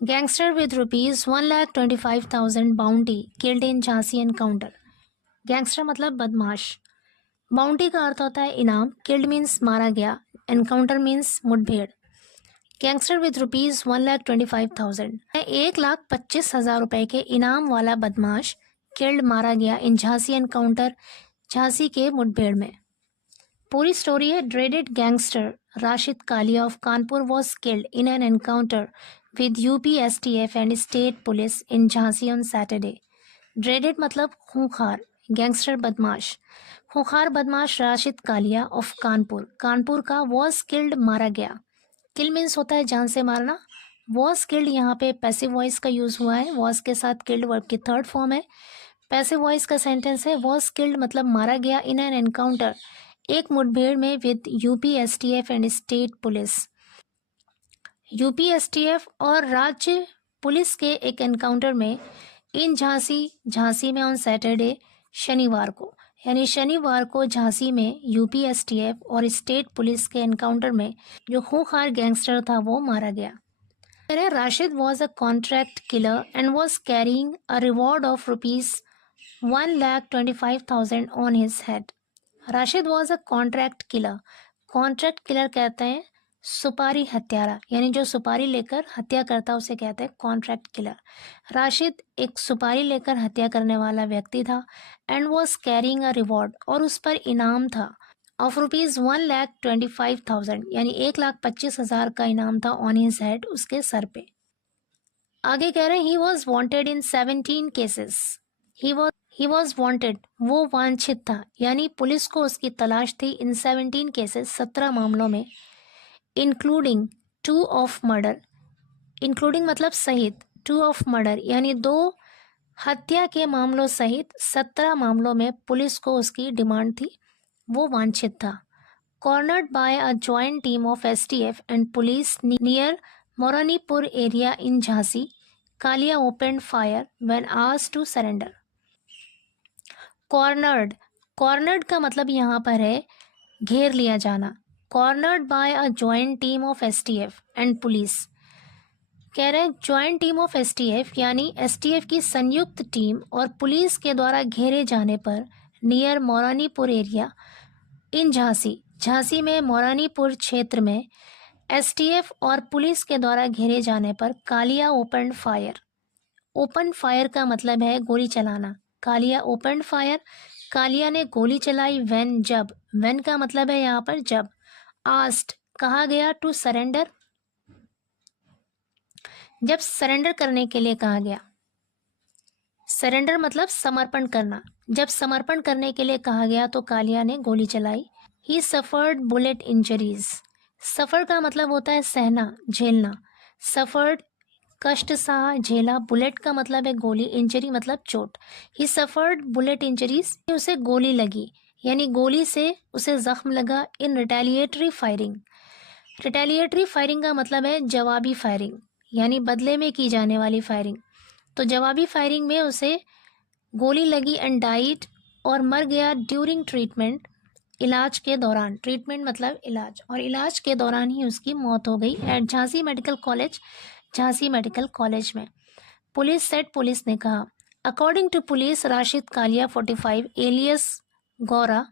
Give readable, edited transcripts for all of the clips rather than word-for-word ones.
Gangster with rupees 1,25,000 bounty killed in Jhansi encounter. Gangster मतलब बदमाश। Bounty का अर्थ होता है इनाम, किल्ड मीन्स मारा गया, एनकाउंटर मीन्स मुठभेड़। गैंगस्टर विद रुपीज 1,25,000, 1,25,000 रुपए के इनाम वाला बदमाश किल्ड मारा गया इन झांसी एनकाउंटर, झांसी के मुठभेड़ में। पूरी स्टोरी है। Dreaded gangster Rashid Kalia of Kanpur was killed in an encounter with UPSTF and state police in Jhansi on Saturday। Dreaded मतलब खूंखार, गैंगस्टर बदमाश। खूंखार बदमाश राशिद कालिया ऑफ कानपुर, कानपुर का वॉज किल्ड मारा गया। किल मीन्स होता है जान से मारना। वॉज किल्ड यहाँ पे पैसिव वॉइस का यूज हुआ है। वॉज के साथ किल्ड वर्ब की थर्ड फॉर्म है। पैसिव वॉइस का सेंटेंस है वॉज किल्ड मतलब मारा गया इन एन एनकाउंटर, एक मुठभेड़ में with UPSTF and state police. UPSTF और राज्य पुलिस के एक एनकाउंटर में इन झांसी में ऑन सैटरडे, शनिवार को, यानी शनिवार को झांसी में UPSTF और स्टेट पुलिस के एनकाउंटर में जो खूंखार गैंगस्टर था वो मारा गया। Rashid was a contract killer and was carrying a reward of rupees 1,25,000 on his head. Rashid was a contract killer. Contract killer कहते हैं सुपारी हत्यारा, यानी जो सुपारी लेकर हत्या करता उसे कहते हैं कॉन्ट्रैक्ट किलर। राशिद एक सुपारी लेकर हत्या करने वाला व्यक्ति था। And was carrying a reward, और उस पर इनाम था, ऑफ रुपीज 1,25,000, यानी 1,25,000 का इनाम था ऑन हिज हेड, उसके सर पे। आगे कह रहे हैं he was wanted in 17 cases. He was wanted, वो वांछित था, यानी पुलिस को उसकी तलाश थी। इन 17 केसेस, 17 मामलों में। इंक्लूडिंग 2 ऑफ मर्डर, इंक्लूडिंग मतलब सहित, 2 ऑफ मर्डर यानी 2 हत्या के मामलों सहित 17 मामलों में पुलिस को उसकी डिमांड थी, वो वांछित था। Cornered by a joint team of STF and police near Moranipur area in Jhansi, Kaliya opened fire when asked to surrender. Cornered, cornered का मतलब यहाँ पर है घेर लिया जाना। Cornered by a joint team of STF and police, कह रहे हैं जॉइंट टीम ऑफ STF यानी STF की संयुक्त टीम और पुलिस के द्वारा घेरे जाने पर, near Moranipur area in Jhansi, Jhansi में मोरानीपुर क्षेत्र में STF और पुलिस के द्वारा घेरे जाने पर Kalia open fire. Open fire का मतलब है गोली चलाना। कालिया ओपन फायर, कालिया ने गोली चलाई। व्हेन, जब। व्हेन का मतलब है यहाँ पर जब। आस्क्ड, कहा गया। टू सरेंडर, जब सरेंडर करने के लिए कहा गया। सरेंडर मतलब समर्पण करना। जब समर्पण करने के लिए कहा गया तो कालिया ने गोली चलाई। He suffered bullet injuries. Suffer का मतलब होता है सहना, झेलना। सफर्ड कष्ट सहा, झेला। बुलेट का मतलब है गोली, इंजरी मतलब चोट। ही सफर्ड बुलेट इंजरीज, उसे गोली लगी, यानी गोली से उसे जख्म लगा। इन रिटेलिएटरी फायरिंग, रिटेलिएटरी फायरिंग का मतलब है जवाबी फायरिंग, यानी बदले में की जाने वाली फायरिंग। तो जवाबी फायरिंग में उसे गोली लगी। एंड डाइट, और मर गया। ड्यूरिंग ट्रीटमेंट, इलाज के दौरान। ट्रीटमेंट मतलब इलाज, और इलाज के दौरान ही उसकी मौत हो गई। At Jhansi medical college, Jhansi medical college में। पुलिस सेट, पुलिस ने कहा। According to police, Rashid Kalia 45 alias Gaura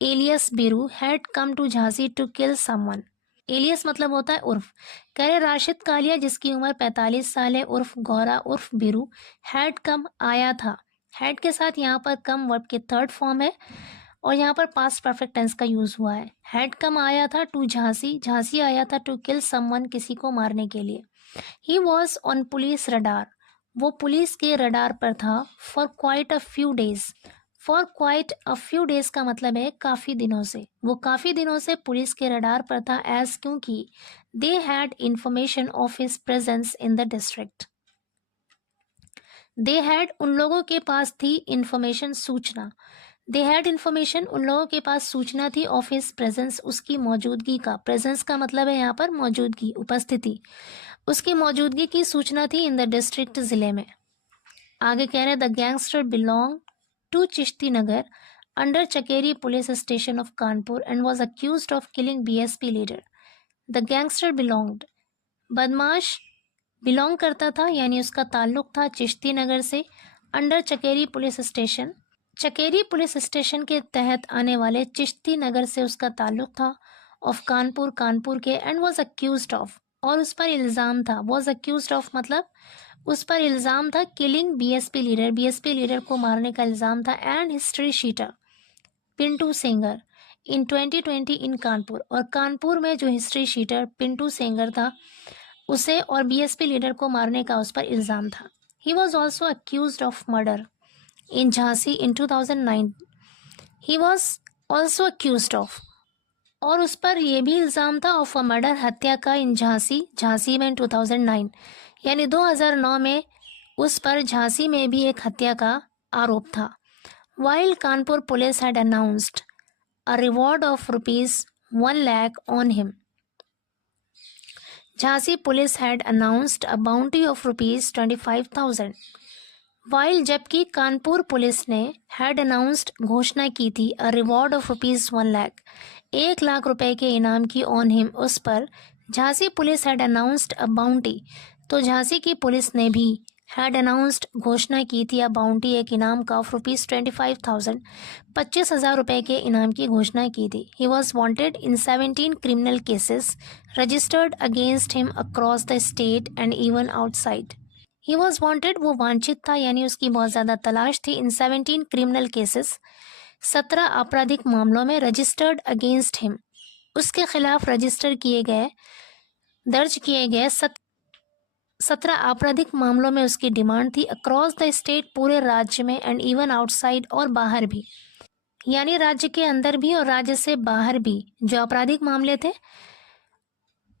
alias Biru had come to Jhansi to kill someone. Alias मतलब होता है उर्फ। कह रहे राशिद कालिया जिसकी उम्र 45 साल है, उर्फ गौरा उर्फ बिरू, हैड कम आया था। हैड के साथ यहाँ पर कम वर्ब की थर्ड फॉर्म है और यहाँ पर पास्ट परफेक्ट टेंस का यूज हुआ है। हैड कम आया था टू झांसी, झांसी आया था टू किल समवन, किसी को मारने के लिए। He was on police radar, वो पुलिस के रडार पर था। For quite a few days, for quite a few days का मतलब है काफी दिनों से, वो काफी दिनों से पुलिस के रडार पर था। एज, क्योंकि they had information of his presence in the district. They had, उन लोगों के पास थी। इंफॉर्मेशन, सूचना। दे हैड इंफॉर्मेशन, उन लोगों के पास सूचना थी। ऑफ हिज प्रेजेंस, उसकी मौजूदगी का। प्रेजेंस का मतलब है यहाँ पर मौजूदगी, उपस्थिति। उसकी मौजूदगी की सूचना थी इन द डिस्ट्रिक्ट, जिले में। आगे कह रहे the gangster belong to Chishti Nagar under Chakeri police station of Kanpur and was accused of killing BSP leader. The gangster belonged, बदमाश बिलोंग करता था यानी उसका ताल्लुक था चिश्ती नगर से, under Chakeri police station. Chakeri police station के तहत आने वाले चिश्ती नगर से उसका ताल्लुक था, ऑफ कानपुर, कानपुर के, एंड वॉज अक्यूज्ड ऑफ, और उस पर इल्ज़ाम था, वॉज अक्यूज्ड ऑफ मतलब उस पर इल्ज़ाम था killing BSP leader, BSP leader को मारने का इल्ज़ाम था, and history sheeter Pintu Sengar in 2020 in Kanpur, और कानपुर में जो हिस्ट्री शीटर पिंटू सेंगर था उसे और बीएसपी लीडर को मारने का उस पर इल्ज़ाम था। He was also accused of murder in Jhansi in 2009। He was also accused of, और उस पर यह भी इल्ज़ाम था ऑफ अ मर्डर, हत्या का, इन झांसी, झांसी में इन 2009 यानी 2009 में उस पर झांसी में भी एक हत्या का आरोप था। While Kanpur police had announced a reward of rupees 1 lakh on him, Jhansi police had announced a bounty of rupees 25,000. While जबकि कानपुर पुलिस ने had announced घोषणा की थी a reward of rupees 1 lakh, 1 lakh रुपए के इनाम की on him उस पर, Jhansi police had announced a bounty, तो झांसी की पुलिस ने भी हैड अनाउंस्ड घोषणा की थी अ बाउंटी, एक इनाम का, ऑफ रुपीज़ 25,000, 25,000 रुपये के इनाम की घोषणा की थी। He was wanted in 17 criminal cases registered against him across the state and even outside. He was wanted, वो वांछित था यानी उसकी बहुत ज़्यादा तलाश थी, इन 17 क्रिमिनल केसेस, 17 आपराधिक मामलों में, रजिस्टर्ड अगेंस्ट हिम, उसके खिलाफ रजिस्टर किए गए, दर्ज किए गए 17 आपराधिक मामलों में उसकी डिमांड थी, अक्रॉस द स्टेट, पूरे राज्य में, एंड इवन आउटसाइड, और बाहर भी, यानी राज्य के अंदर भी और राज्य से बाहर भी जो आपराधिक मामले थे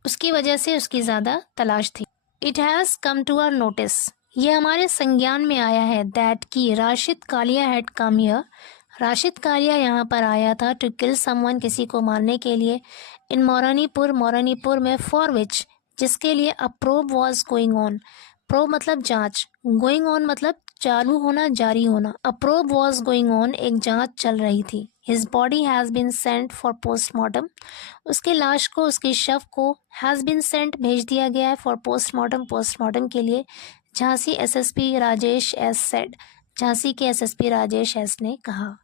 उसकी वजह से उसकी ज़्यादा तलाश थी। It has come to our notice, ये हमारे संज्ञान में आया है, दैट की Rashid Kalia had come here, Rashid Kalia यहाँ पर आया था, टू किल समवन, किसी को मारने के लिए, इन मोरानीपुर, मोरानीपुर में, फॉर विच, जिसके लिए a probe was going on, probe मतलब जांच, गोइंग ऑन मतलब चालू होना, जारी होना, a probe was going on, एक जांच चल रही थी। His body has been sent for postmortem, उसके लाश को, उसके शव को, हैज़ बीन सेंट भेज दिया गया है, फॉर पोस्टमार्टम, पोस्टमार्टम के लिए, Jhansi SSP Rajesh S said, Jhansi के एसएसपी राजेश एस ने कहा।